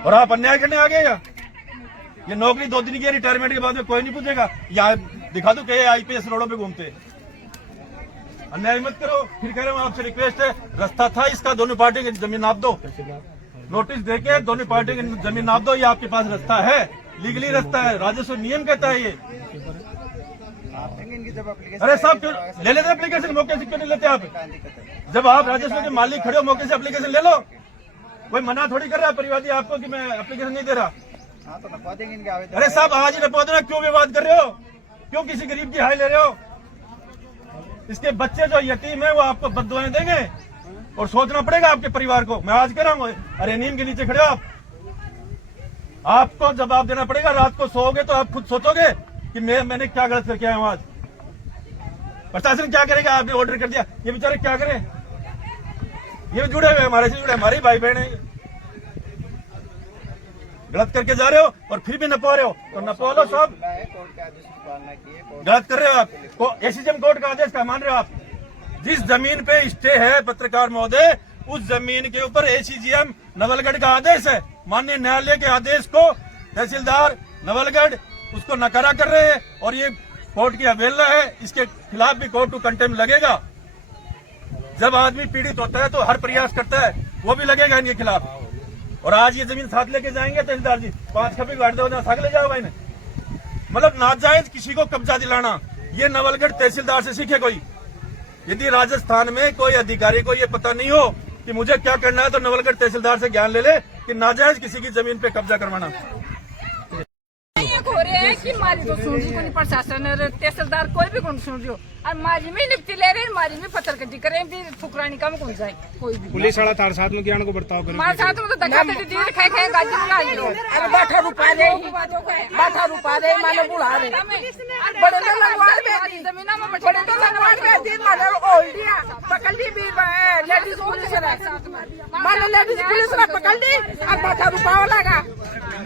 और आप अन्याय करने आ गए। ये नौकरी 2 दिन की है, रिटायरमेंट के बाद में कोई नहीं पूछेगा। यहाँ दिखा दो कि आईपीएस रोडों पे घूमते। अन्याय मत करो। फिर कह रहा हूँ आपसे रिक्वेस्ट है, रास्ता था इसका, दोनों पार्टी की जमीन नाप दो, नोटिस देके दोनों पार्टी की जमीन नाप दो। ये आपके पास रास्ता है, लीगली रास्ता है, राजस्व नियम कहता है ये। अरे साहब ले लेते एप्लीकेशन, मौके से क्यों नहीं लेते आप? जब आप राजस्व के मालिक खड़े हो, मौके से एप्लीकेशन ले लो। कोई मना थोड़ी कर रहा है परिवादी आपको कि मैं एप्लीकेशन नहीं दे रहा। अरे साहब आज ही नपा देना, क्यों विवाद कर रहे हो? क्यों किसी गरीब की हाय ले रहे हो? इसके बच्चे जो यतीम है वो आपको बद्दुआएं देंगे और सोचना पड़ेगा आपके परिवार को। मैं आज कह रहा हूँ, अरे नीम के नीचे खड़े हो आप, आपको जवाब देना पड़ेगा। रात को सोओगे तो आप खुद सोचोगे कि मैंने क्या गलत करके आया हूँ। आज प्रशासन क्या करेगा? आपने ऑर्डर कर दिया, ये बेचारे क्या करें? ये जुड़े हुए हमारे से जुड़े, हमारे भाई बहन है। गलत करके जा रहे हो और फिर भी नपा रहे हो, तो नपा लो सब। गलत कर रहे हो आप। एसीजेएम कोर्ट का आदेश का मान रहे हो आप? जिस जमीन पे स्टे है पत्रकार महोदय, उस जमीन के ऊपर एसीजेएम नवलगढ़ का आदेश है। माननीय न्यायालय के आदेश को तहसीलदार नवलगढ़ उसको नकारा कर रहे हैं और ये कोर्ट की अवहेलना है। इसके खिलाफ भी कोर्ट टू कंटेम्प्ट लगेगा। जब आदमी पीड़ित होता है तो हर प्रयास करता है, वो भी लगेगा इनके खिलाफ। और आज ये जमीन साथ लेके जाएंगे तहसीलदार जी, 5 खपी गाड़ दो, साथ ले जाओ भाई ने। मतलब नाजायज किसी को कब्जा दिलाना, ये नवलगढ़ तहसीलदार से सीखे कोई। यदि राजस्थान में कोई अधिकारी को ये पता नहीं हो कि मुझे क्या करना है, तो नवलगढ़ तहसीलदार से ज्ञान ले ले कि नाजायज किसी की जमीन पे कब्जा करवाना। हो रहे हैं कि मारी तो सुन रही कोई प्रशासन तहसीलदार कोई भी कौन सुन रही हो और मारी में निपटी ले रहे, मारी में पत्थर कटी करें, फिर फुकरानी काम कौन जाए कोई भी। पुलिस वाला तार साथ में ज्ञान को बर्ताव करे, हमारे साथ में तो धक्का दे खाए खाए गाड़ी में ला लो। अरे 8 रुपया दे, 8 रुपया दे, माने बुला रहे बड़े तो लगवा दे, जमीना में बड़े तो लगवा दे, माने ओल्ड दिया पकड़ ली भी लेडीज पुलिस ने, माने लेडीज पुलिस ने पकड़ ली और 8 रुपया लगा।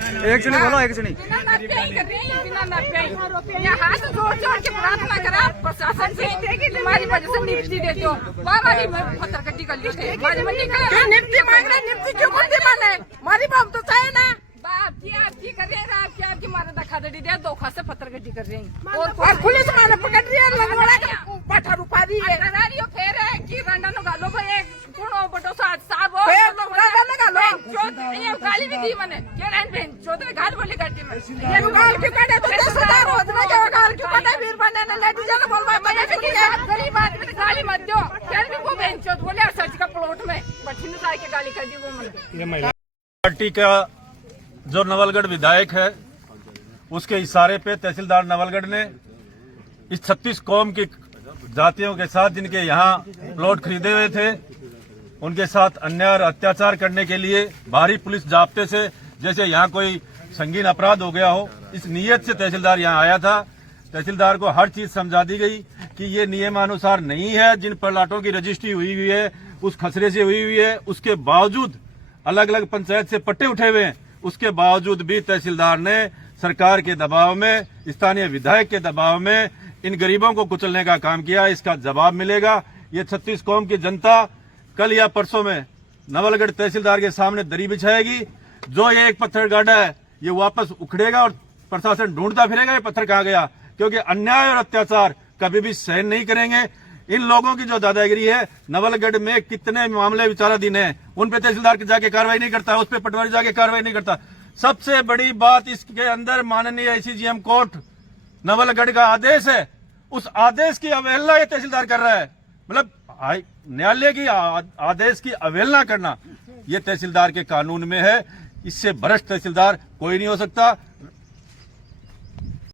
एक जनी बोलो, एक जनी हाथ जोड़ जोड़ के प्रार्थना करा प्रशासन से, हमारी वजह से निपटी देते हो। हमारी पत्थर कट्टी कर ली, निपटी मांग रहे, निपटी क्यों करती माने? हमारी बाप तो चाहे ना बाप की कर रहे हैं, आपकी आपकी मारे धक्का दे दिया, धोखा से पत्थर कट्टी कर रहे हैं और पुलिस माने पकड़ रही है, लगवाड़ा 8 रुपया दी है। फेर है कि रंडा नो गालो भाई एक कुणो बटो साथ साहब हो फेर तो रंडा न गालो, ये गाली भी दी मैंने के रहन बहन चौधरी गाल बोली करती मैं ये गाल क्यों काटे? तो 10,000 रोज ना के गाल क्यों काटे? फिर बने ने लेडीज ने बोलवा मैं कि गरीब आदमी को गाली मत दो, फिर भी वो बहन चौथ बोले सच का प्लॉट में बच्ची ने के गाली कर दी वो मैंने। पार्टी का जो नवलगढ़ विधायक है उसके इशारे पे तहसीलदार नवलगढ़ ने इस 36 कौम की जातियों के साथ जिनके यहाँ प्लॉट खरीदे हुए थे उनके साथ अन्याय और अत्याचार करने के लिए बाहरी पुलिस जाब्ते से जैसे यहाँ कोई संगीन अपराध हो गया हो, इस नीयत से तहसीलदार यहाँ आया था। तहसीलदार को हर चीज समझा दी गई कि ये नियमानुसार नहीं है। जिन प्लाटों की रजिस्ट्री हुई हुई है उस खसरे से हुई हुई है, उसके बावजूद अलग अलग पंचायत से पट्टे उठे हुए हैं, उसके बावजूद भी तहसीलदार ने सरकार के दबाव में, स्थानीय विधायक के दबाव में इन गरीबों को कुचलने का काम किया। इसका जवाब मिलेगा। ये 36 कौम की जनता कल या परसों में नवलगढ़ तहसीलदार के सामने दरी बिछाएगी। जो ये एक पत्थर गाड़ा है ये वापस उखड़ेगा और प्रशासन ढूंढता फिरेगा ये पत्थर कहाँ गया, क्योंकि अन्याय और अत्याचार कभी भी सहन नहीं करेंगे। इन लोगों की जो दादागिरी है, नवलगढ़ में कितने मामले विचाराधीन हैं, उन पे तहसीलदार जाके कार्रवाई नहीं करता, उस पर पटवारी जाके कार्रवाई नहीं करता। सबसे बड़ी बात इसके अंदर माननीय एसीजेएम कोर्ट नवलगढ़ का आदेश है, उस आदेश की अवहेलना ये तहसीलदार कर रहा है। मतलब न्यायालय की आदेश की अवहेलना करना ये तहसीलदार के कानून में है। इससे भ्रष्ट तहसीलदार कोई नहीं हो सकता।